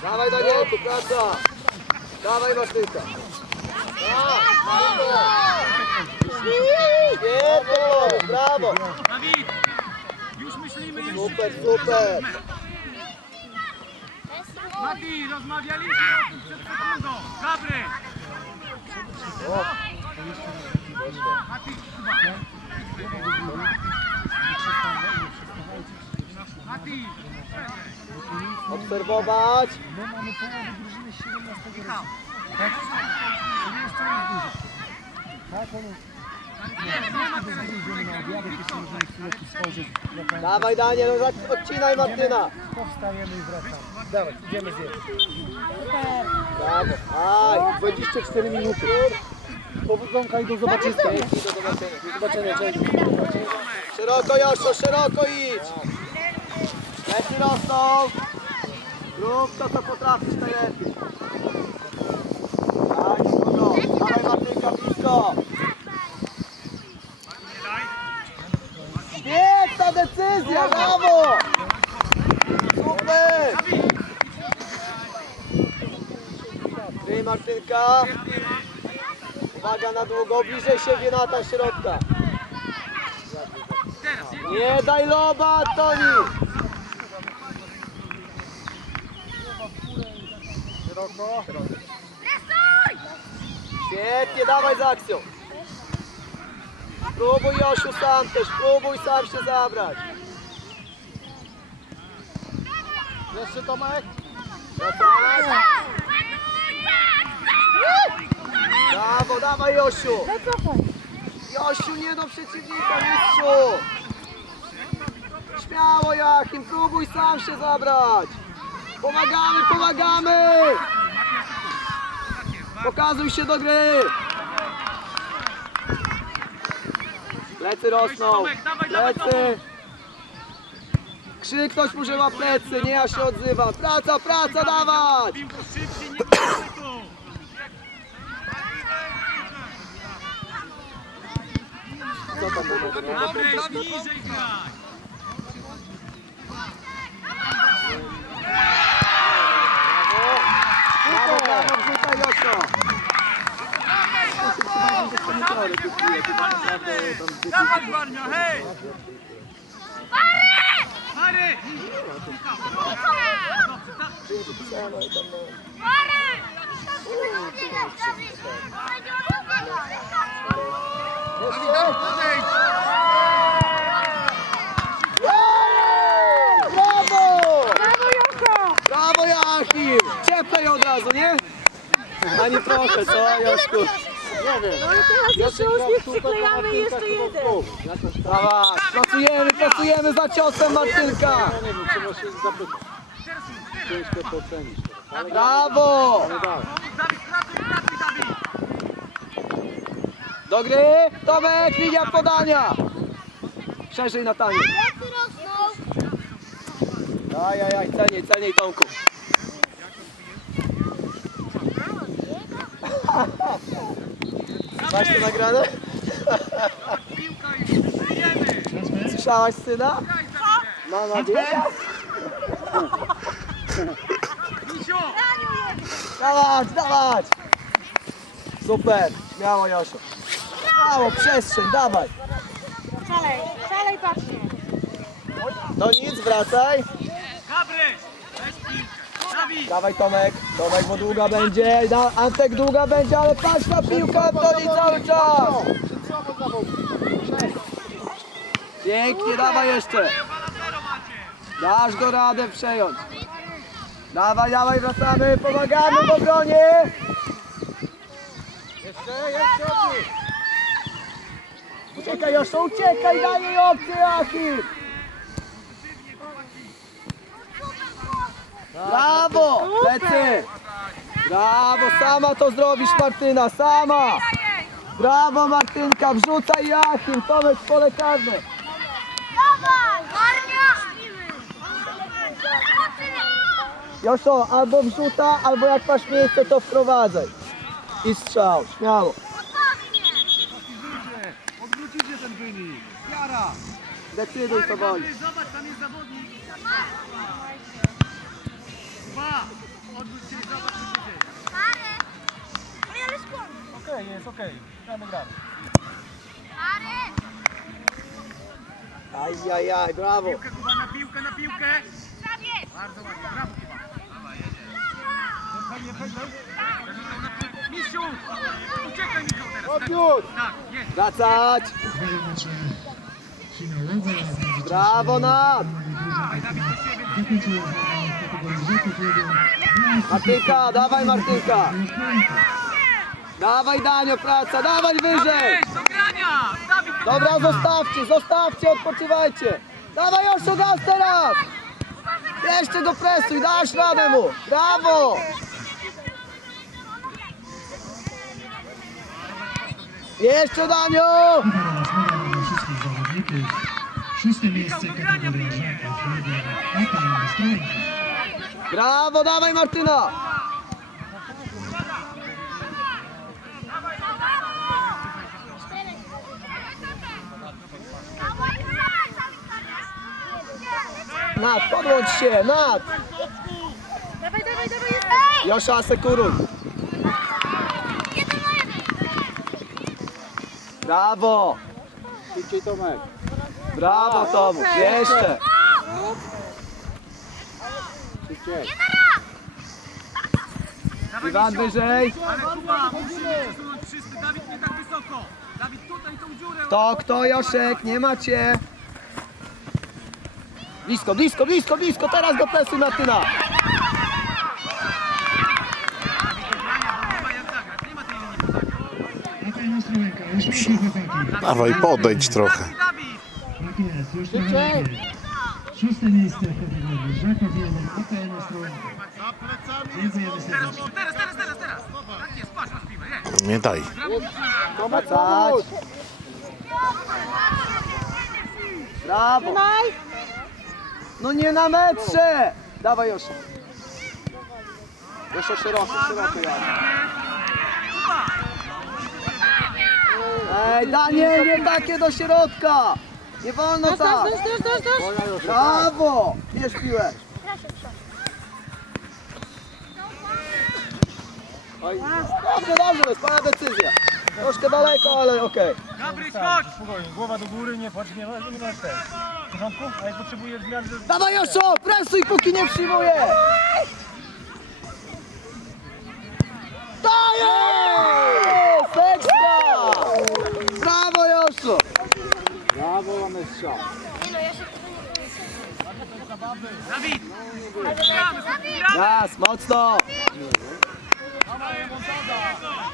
Dawaj Danielku, praca. Dawaj Martynka. Świetnie, brawo. Dawid! Już myślimy, już Super, super. Mati, rozmawialiśmy o tym przed sekundą. Gabry! Mati, Mati! Obserwować. My mamy połowę drużyny z 17 roku. Tak? To nie jest to jest dużo. Tak, on Dawaj Daniel, no odcinaj Martyna. To wstajemy i wracamy. Dawaj, idziemy zjeść. Brawo. Aj, 24 minuty. Powodzonka i do dzięki, do zobaczenia. Do zobaczenia. Szeroko Joszo, szeroko idź. Lepiej rosną. Rób to, co potrafisz najlepiej. Daj, spoko. Dawaj Martynka, blisko. Świetna decyzja, brawo! Super! Ty Martynka. Uwaga na długo, bliżej siebie Nata środka. Nie daj loba, Toni! Szeroko. Świetnie, dawaj z akcją. Próbuj Josiu sam też, próbuj sam się zabrać. Jeszcze Tomek. Wracamy. Brawo, dawaj Josiu. Josiu, nie do przeciwnika, mistrzu. Śmiało Joachim, próbuj sam się zabrać. Pomagamy, pomagamy. Pokazuj się do gry. Plecy rosną. Plecy. Krzyknąć mu, że ma plecy, nie ja się odzywam. Praca, praca, dawać. Co tam było? Niżej! Brawo, brawo, wrzucaj Josio. Dawaj Barnia, hej! Mary! Brawo! Brawo Cieplej od razu, nie? Ani trochę, co Joszku? Nie wiem. Jeszcze uśmiech przyklejamy i jeszcze jeden. Dawaj, pracujemy, pracujemy za ciosem Martynka! Ja nie wiem, trzeba się zapytać. Ciężko to ocenić. Ale Brawo! ale Dawid! Do gry! Tomek, linia podania! Szerzej na tanie. Ajajaj, ceniej, ceniej Tomku. Masz to nagrane? Piłka i żyjemy! Słyszałaś syna? Mam nadzieję. Misiu! Dawać, dawać! Super, śmiało Josio. Śmiało, przestrzeń, dawaj. Szalej, szalej patrzcie. No nic, wracaj. Gabry! Weź piłkę! Dawaj Tomek, Tomek, bo długa będzie. Da, Antek długa będzie, ale patrz na piłkę, Antoni cały czas. Pięknie, dawaj jeszcze. Dasz go radę przejąć. Dawaj, dawaj, wracamy, pomagamy w obronie. Jeszcze, jeszcze odbiór. Uciekaj Josio, uciekaj, daj jej opcję, Joachim. Brawo, plecy. Brawo, sama to zrobisz Martyna, sama. Brawo Martynka, wrzucaj Joachim, Tomek w pole karne. Josio, albo wrzuta, albo jak masz miejsce, to wprowadzaj. I strzał, śmiało. Odwrócicie ten wynik. Jara. Decyduj woli. Gabry, zobacz, tam jest zawodnik! Dwa! Odwróć się i zobacz, co się dzieje. Mary! Mary, ale skąd? Okej, okay, jest okej. Okay. Gramy, gramy. Mary! Ajajaj, aj, aj, brawo! Piłkę, Kuba, na piłkę, na piłkę! Zabierz! Bardzo ładnie, brawo, Kuba! Brawo, jedzie! Misiu! Uciekaj, Misiu, teraz! Odbiór! Tak, jest! Wracać! Brawo, Nat! Dawid, do siebie, do siebie! Martynka, dawaj Martynka. Dawaj Danio, praca, dawaj wyżej. Dobra, zostawcie, zostawcie, odpoczywajcie. Dawaj Joszu, gaz teraz. Jeszcze go presuj, dasz radę mu. Brawo. Jeszcze Danio. Szóste miejsce kategoria Brawo, dawaj Martyna. Nat, podłącz się, Nat. Dawaj, dawaj, dawaj. Josza, asekuruj. Brawo. Szybciej Tomek. Brawo Tomuś, jeszcze. Szybciej. dawaj, Iwan wyżej. Ale Kuba, musimy przesunąć wszyscy. Dawid, nie tak wysoko. Dawid, tutaj tą dziurę. To kto Joszek, nie macie. Blisko, blisko, blisko, blisko, teraz. APM Ostrołęka. Uśmiechnij chłopaki. Dawaj, podejdź trochę. Dawid, Dawid! Tak jest, już. Szóste miejsce w kategorii Żakow 1. APM Ostrołęka. Dziękujemy Teraz, serdecznie. teraz, teraz, teraz, teraz. Tak jest, patrz, jest. Nie daj. Wracać. Brawo. Trzymaj. No nie na metrze. Dawaj Josza. Josza szeroko, szeroko ja. Kuba! Ej, Daniel, nie takie do środka. Nie wolno tak. dość, dość, dość, dość. Moja. Brawo. Bierz piłę. Oj, dobrze, dobrze, to jest pana decyzja. Troszkę daleko, ale okej. Gabryś, chodź! Spokojnie, głowa do góry, nie patrz, nie ma, nie ten. W porządku? A jak potrzebujesz zmian, to... Dawaj Joszo, presuj póki nie przyjmuje. Strzał. Dawid! Gramy, gramy! Raz, mocno!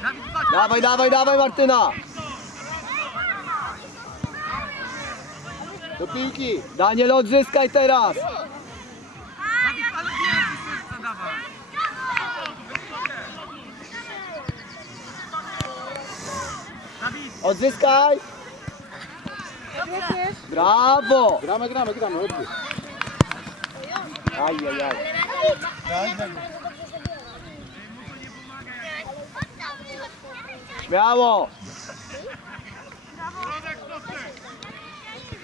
Dawid! Dawaj, dawaj, dawaj Martyna! Do piłki. Daniel, odzyskaj teraz! Dawid! Dawid! Odzyskaj! Brawo! Gramy, gramy, gramy. Odbiór. Ajajaj. Śmiało!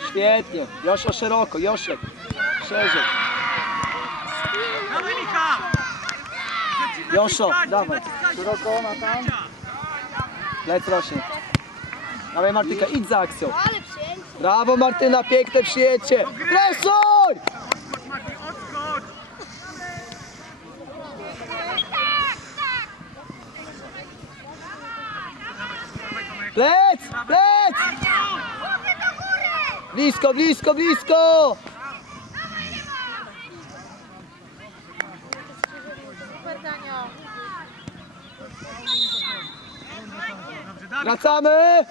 Świetnie. Joszo szeroko, Joszek. Szerzej. Dawaj, Michał! Naciskajcie, dawaj. Szeroko, Natan. Lec rośnie. Dawaj Martyka, idź za akcją. Brawo Martyna, piękne przyjęcie. Presuj! Odskocz, Mati, odskocz! Lec! Lec! Blisko, blisko, blisko! Wracamy!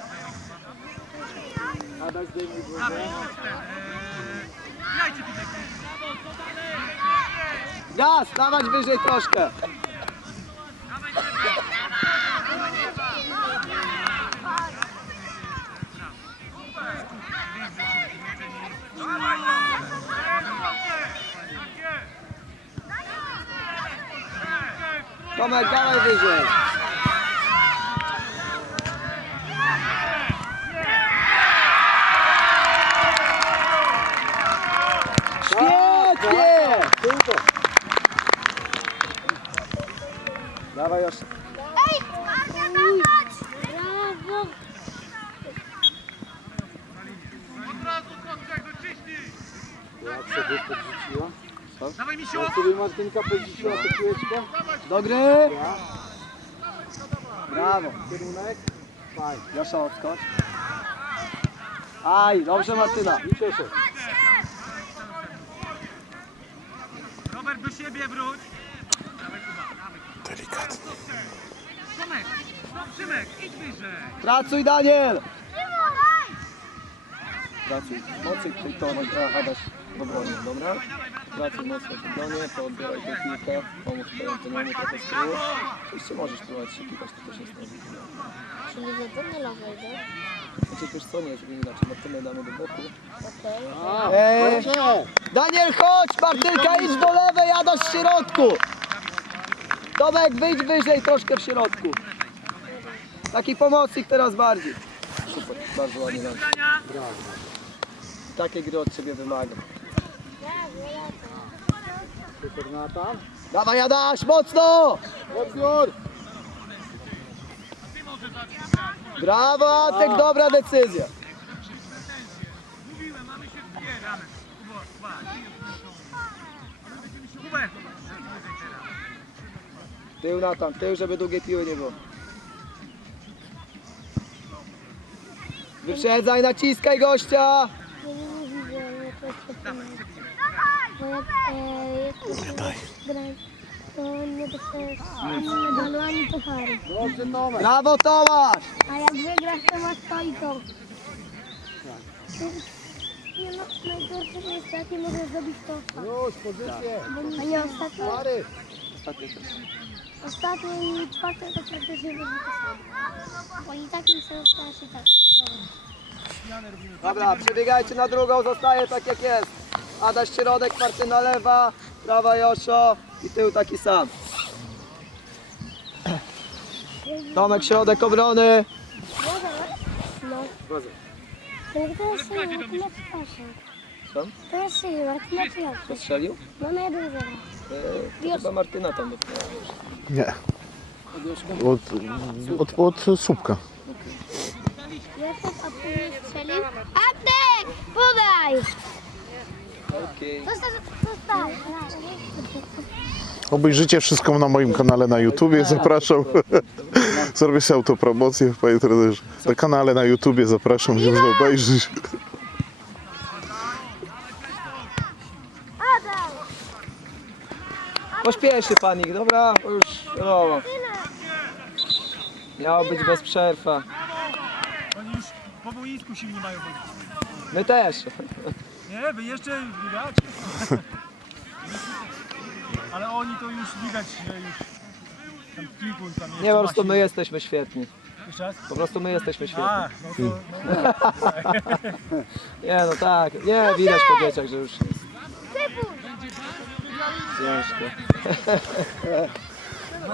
Adaś zdejmij głowę. Gaz, dawać wyżej troszkę. Tomek, dawaj wyżej. Dawaj Jasz. Ej, Kasia! Brawo! Od razu kontakt dociśnij! Jak sobie podrzuciła? Co? Dawaj mi się Jak sobie Martynka podrzuciła tę piłeczkę? Do! Brawo, kierunek. Fajnie. Jasza, odskocz. Aj, dobrze Martyna. I cieszę. Robert, do siebie wróć. Pracuj Daniel! Pracuj. Tutaj Tomek, a, Adaś w obronie, dobra? Pracuj mocno w obronie, poodbieraj tę piłkę, pomóż Valentynemu trochę z tyłu. Oczywiście możesz próbować się kikać, to też jest możliwe. Czyli za Daniela wejdę. Znaczy wiesz co, nie, żeby inaczej, Martynę damy do boku. Okej. Eee. Daniel, chodź! Martynka, idź do lewej, Adaś w środku! Tomek, wyjdź wyżej troszkę w środku. Taki pomocnik teraz bardziej. Super, bardzo ładnie. Takie gry od Ciebie wymagam. Super Natan. Dawaj Adaś, mocno! Odbiór. Brawo, Antek, dobra decyzja. Mówiłem, mamy się wspieramy. Kubor, dwa. Kubek! Tył Natan, tył, żeby długiej piły nie było. Wyprzedzaj, naciskaj gościa! Ja nie widzę, nie to jest przekonane. Bo jak e, jak Daj. grać, to nie dostajesz ani medalu, ani pucharu. Dobrze Tomek. Brawo Tomasz! A jak wygrasz, to masz to i to. Nie no, najgorsze jest takie, możesz zrobić to. Już, pozycję. A nie ostatnio, Pary. Ostatnio i czwarte to praktycznie będzie to samo. Bo i tak mi są starsi tak. Dobra, przebiegajcie na drugą, zostaje tak jak jest. Adaś środek, Martyna lewa, prawa Joszo i tył taki sam. Tomek środek obrony. No. No to jest Martyna Przyjaszek. Co? To jest Martyna Przyjaszek. Kto strzelił? Mamy jeden zero. To chyba Martyna tam dotknęła. Nie. Od, od, od słupka. Jacek, a nie strzelił? Antek! Podaj! Okej. Zostaw, zostaw. Obejrzycie wszystko na moim kanale na YouTubie, zapraszam. Zrobię sobie autopromocję, panie trenerze. Na kanale na YouTubie zapraszam, żeby obejrzeć. Pośpieszy pan ich, dobra? Bo już wiadomo. Miało być bez przerwa. Oni już po boisku silni mają chodzić. My też. Nie, wy jeszcze widać. Ale oni to już widać, że już tam kilku tam Nie, po prostu my jesteśmy świetni. Jeszcze raz? Po prostu my jesteśmy świetni. A, no to... No, Nie, no tak. Nie, widać po dzieciach, że już jest. Ciężko.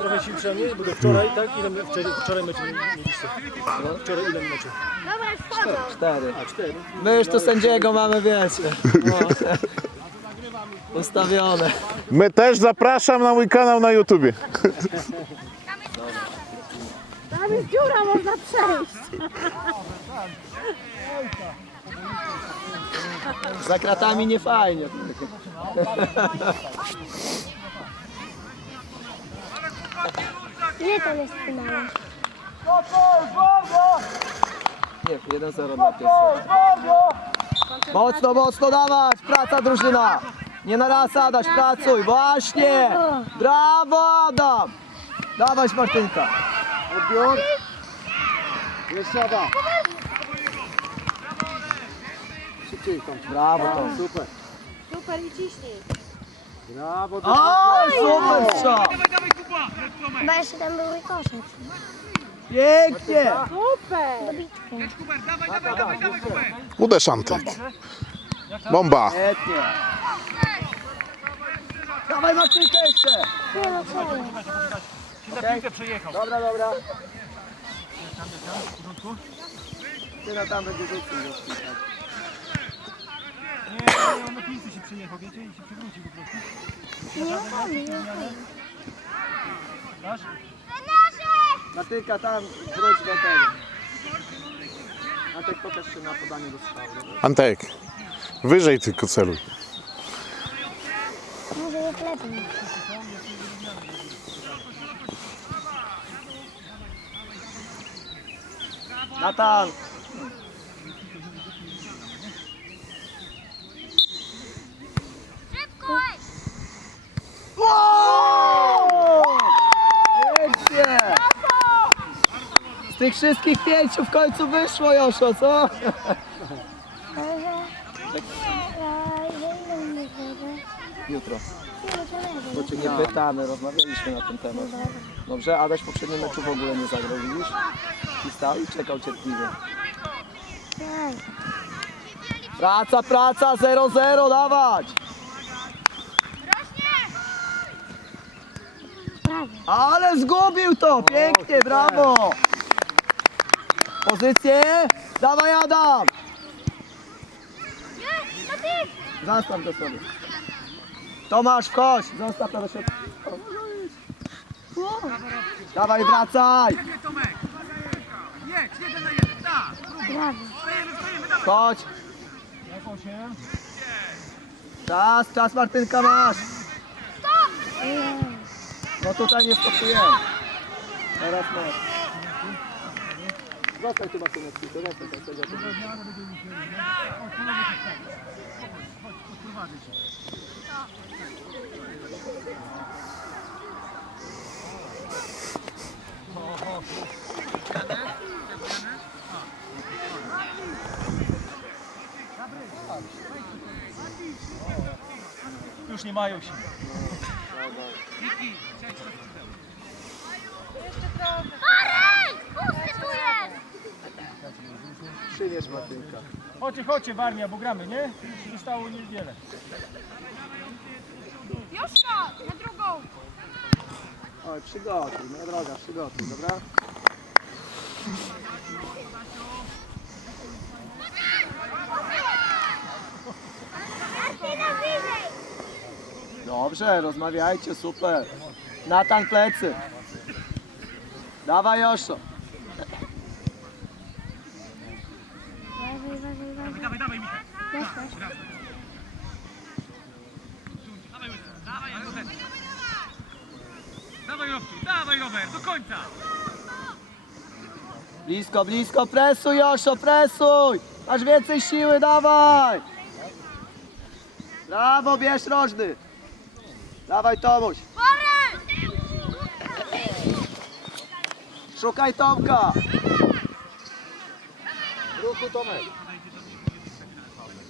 Trochę sił trzeba mieć, bo do wczoraj, tak? Ile my wczoraj, wczoraj meczu mieliście? Wczoraj ile meczu? Cztery. A, cztery. My już tu sędziego mamy, wiecie. No. Ustawione. My też zapraszam na mój kanał na YouTubie. Tam jest dziura, można przejść. Za kratami nie fajnie. Ile tam jest w finale? Nie, 1-0 dla pierwszego. Mocno, mocno dawać, praca drużyna. Nie na raz Adaś, pracuj, właśnie. Brawo Adam. Dawać Martynka. Odbiór. Jeszcze Ada. Szybciej tam. Brawo Tom. Super. Super i ciśnij. Brawo. O, super strzał. Chyba jeszcze tam był rykoszet. Pięknie. Super! Dobitkę. Kuber, dawaj, dawaj, dawaj, dawaj, Kuber! Uderz Antek. Bomba. Świetnie. Dawaj Martynkę jeszcze. Nie no co jest? Się za piłkę przejechał. Dobra, dobra. Ty na tam będzie rzucił. Nie, nie, on na piłce się przejechał, wiecie, i się przewrócił po prostu. Nie nie fajnie. Dasz? Martynka tam wróć do tego. A tak pokaż się na podanie do strzału. dobra? Antek. Wyżej tylko celuj. jest lepiej. Natan! Wow! Pięknie! Z tych wszystkich pięciu w końcu wyszło Joszo, co? Jutro. Bo cię nie pytamy, rozmawialiśmy na ten temat. Dobrze, Adaś w poprzednim meczu w ogóle nie zagrał, widzisz? I stał i czekał cierpliwie. Praca, praca, 0-0, dawać! Ale zgubił to! Pięknie, brawo! Pozycję! Dawaj Adam! Zastaw go sobie. Tomasz, wchodź! Zostaw to do środka. Dawaj, wracaj! Prawie. Chodź! Czas, czas Martynka masz! No tutaj nie stopujemy. Teraz masz. Zostań tu Martynek, tylko zostań tam sobie. Już nie mają się. Przynieś Martynka. Chodźcie, chodźcie w armię, bo gramy, nie? Zostało niewiele. Oj, przygotuj, no droga, przygotuj, dobra? Dobrze, rozmawiajcie, super. Natan plecy. Dawaj Joszo. Uważaj, uważaj. Dawaj, dawaj, Michał. Jesteś. Dawaj, Robciu, dawaj, Robert, do końca. Blisko, blisko, presuj Joszo, presuj! Masz więcej siły, dawaj! Brawo, bierz rożny! Dawaj Tomuś! Szukaj Tomka! Ruchu Tomek!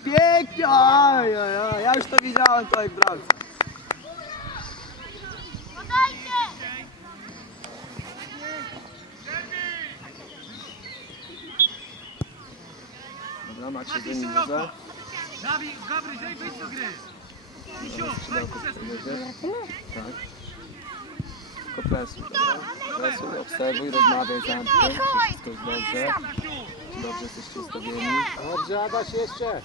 Pięknie! Oj, oj, oj, ja już to widziałem tutaj w bramce. Dobra, macie dwie minuty. Dawid, Gabry, zejdź do gry. Tak. Tylko presuj, dobra? Presuj, obserwuj, rozmawiaj z Ankiem, czy wszystko jest dobrze. Dobrze jesteście ustawieni. Dobrze, Adaś jeszcze.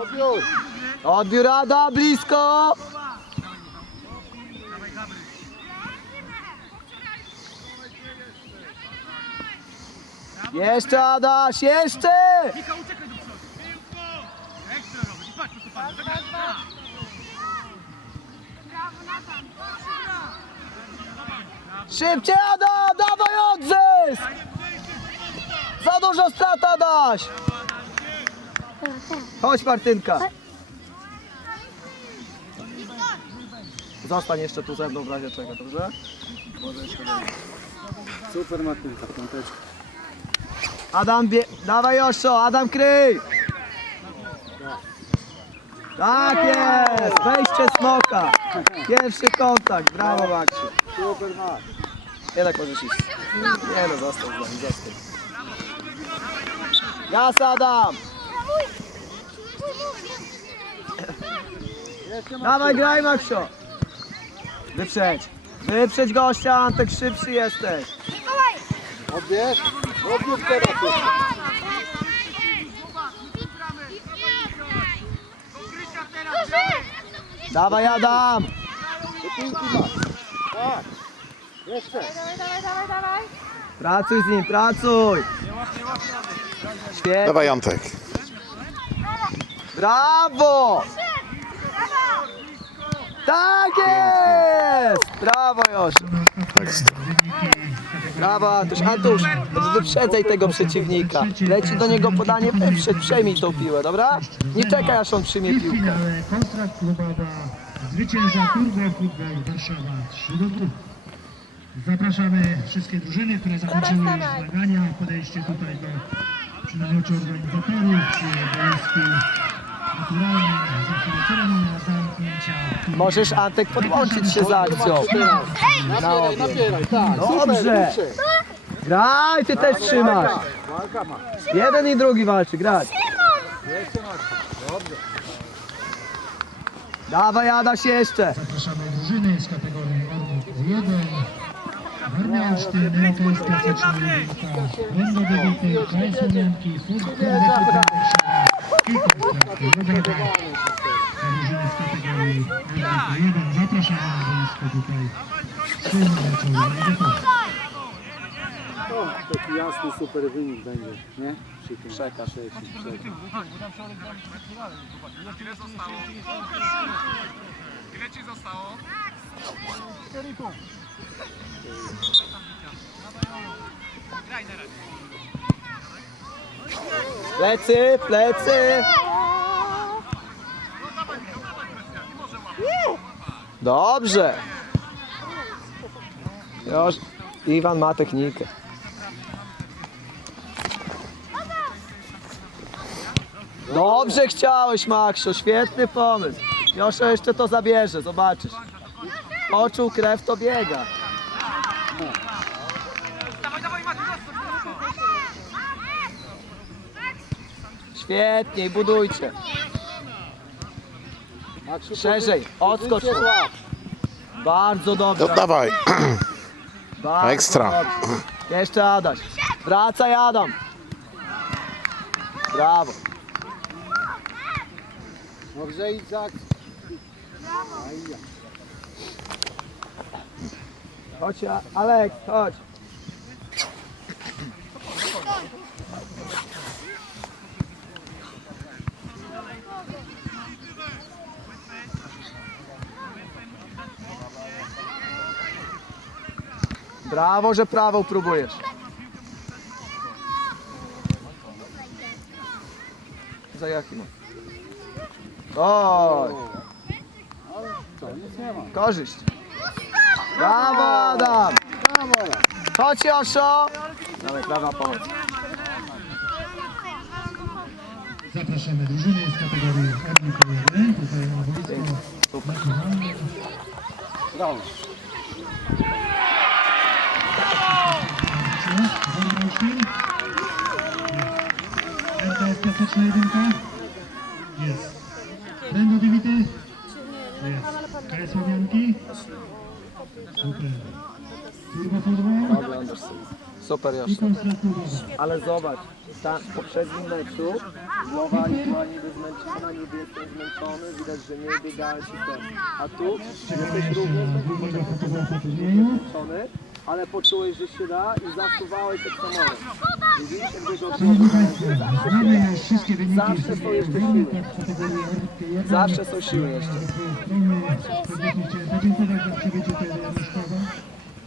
Odbiór. Odbiór Ada, blisko! Jeszcze Adaś, jeszcze! Michał, uciekaj do przodu. Ekstra, i patrz, tu patrz. Szybciej Ada, dawaj odzysk! Za dużo strat Adaś! Chodź Martynka. Zostań jeszcze tu ze mną w razie czego, dobrze? Może jeszcze będzie. Super Martynka, piąteczka. Adam, bie... dawaj Joszo, Adam kryj! Tak jest! Wejście smoka! Pierwszy kontakt, brawo Maksiu. Super Max. Jednak możesz iść. Nie no, został z nami, został. Jas Adam! Dawaj, graj Maksio! Wyprzedź! Wyprzedź gościa, Antek, szybszy jesteś! Odbierz. Odbierz teraz. Dawaj Adam! Tak. Jeszcze. Pracuj z nim, pracuj! Świetnie, Dawaj Antek. Brawo! Tak jest! Brawo. Ekstra. Brawo Antusz. Antusz, wyprzedzaj tego przeciwnika. Leci do niego podanie, wyprzedź, przejmij tą piłę, dobra? Nie czekaj aż on przyjmie piłkę. finale kontrakt klubowa zwycięża Turbo Warszawa 3 do 2. Zapraszamy wszystkie drużyny, które zakończyły już zmagania. Podejście tutaj do przy namiocie organizatorów, przy boisku naturalnym. Za chwilę ceremonia zamknięcia. Możesz Antek podłączyć się z akcją. Na obie. Dobrze. Graj, ty też trzymasz. Jeden i drugi walczy, grać. Dawaj Adaś jeszcze. Zapraszamy drużyny z kategorii Orlik 1. Neopolska Klasyczna Jedynka, Będą Wybity, KS Łomianki, Futbol Warszawa i Konstrakty Lodowa. Drużyny z kategorii Orlik 1. Zapraszamy na boisko tutaj. Organizatorów. Taki jasny, super wynik będzie, nie? Przy tym Przekaż. trzecim, trzecim. Plecy, plecy. Dobrze. Już. Iwan ma technikę. Dobrze chciałeś, Maksio. Świetny pomysł. Joszko jeszcze to zabierze, zobaczysz. Poczuł krew, to biega. Świetnie, budujcie. Szerzej, odskocz. Bardzo dobrze. No, dawaj. Bardzo Ekstra. dobrze. Jeszcze Adaś. Wracaj Adam. Brawo. Dobrze za akcją. Chodź Aleks, chodź. Brawo, że prawą próbujesz. Za jakim? Oj, korzyść. Brawo Adam. Chodź Joszo. Dawaj, prawa pomoc. Zapraszamy drużyny z kategorii Orlik 1. Tutaj na boisko. naturalne. Brawo. Zabrałszy. RKS Klasyczna Jedynka. Jest. Będą Dywity. Jest. KS Łomianki. Super. Turbo Futbol Super Ludowa. Ale zobacz, ta, w poprzednim meczu głowa była niby zmęczona, niby jestem zmęczony, widać, że nie biegałeś i ten. A tu jesteś turnieju. zmęczony, ale poczułeś, że się da i zasuwałeś jak. Widzisz, od Szanowni Państwo, znamy już wszystkie wyniki Zawsze są jeszcze siły. w kategorii Orlik 1. Zawsze są siły jeszcze.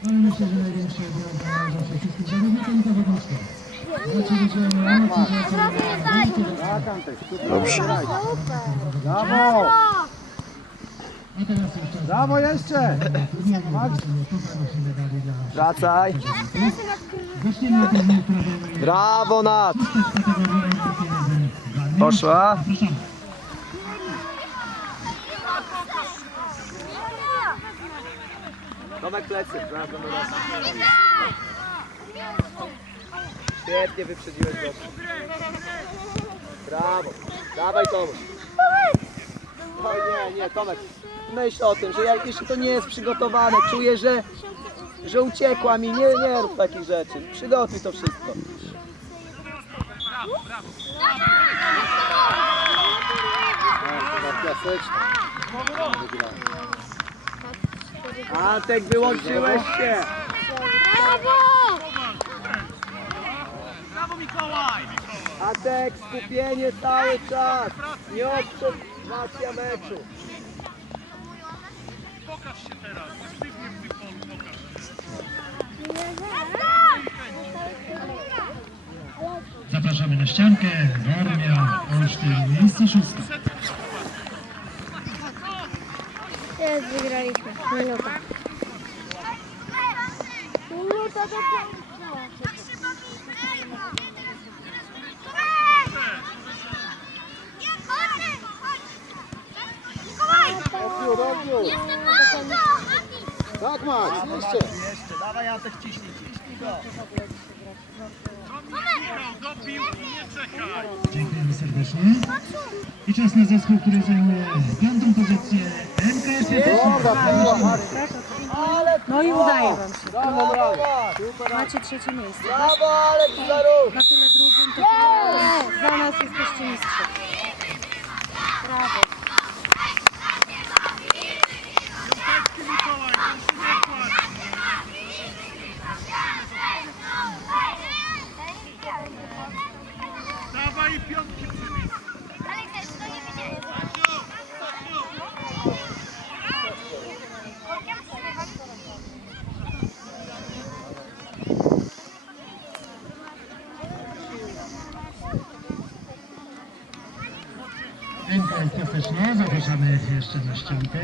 Ale myślę, że największe obowiązki należą się wszystkim zawodnikom i zawodniczkom. Wyciągnę emocje, że. Dobrze. Brawo! A teraz jeszcze Brawo jeszcze! Wracaj. Brawo Nat. w kategorii Orlik 1 dla mnie. Poszła. Tomek plecy. Brawo, raz. Świetnie wyprzedziłeś go. Brawo. Dawaj Tomek. Oj nie, nie, Tomek. Myśl o tym, że jak jeszcze to nie jest przygotowane, czuję, że, że uciekła mi. Nie, nie rób takich rzeczy. Przygotuj to wszystko. Chyba klasyczna. Antek, wyłączyłeś się. Brawo! Antek, skupienie cały czas. Nie odszedł akcja meczu. Zapraszamy na ściankę. Warmia, Olsztyn, miejsce szóste. Jest, wygraliśmy. Minuta. Minuta do końca. Tak Max, jeszcze. Jeszcze, dawaj Antek ciśnij, ciśnij go. Dziękujemy serdecznie. I czas na zespół, który zajmuje piątą pozycję. No i udaje wam się. Brawo, brawo. Macie trzecie miejsce. Brawo, Alek Zarów. Na tyle drugim to. Dla nas jesteście mistrze. Brawo. okay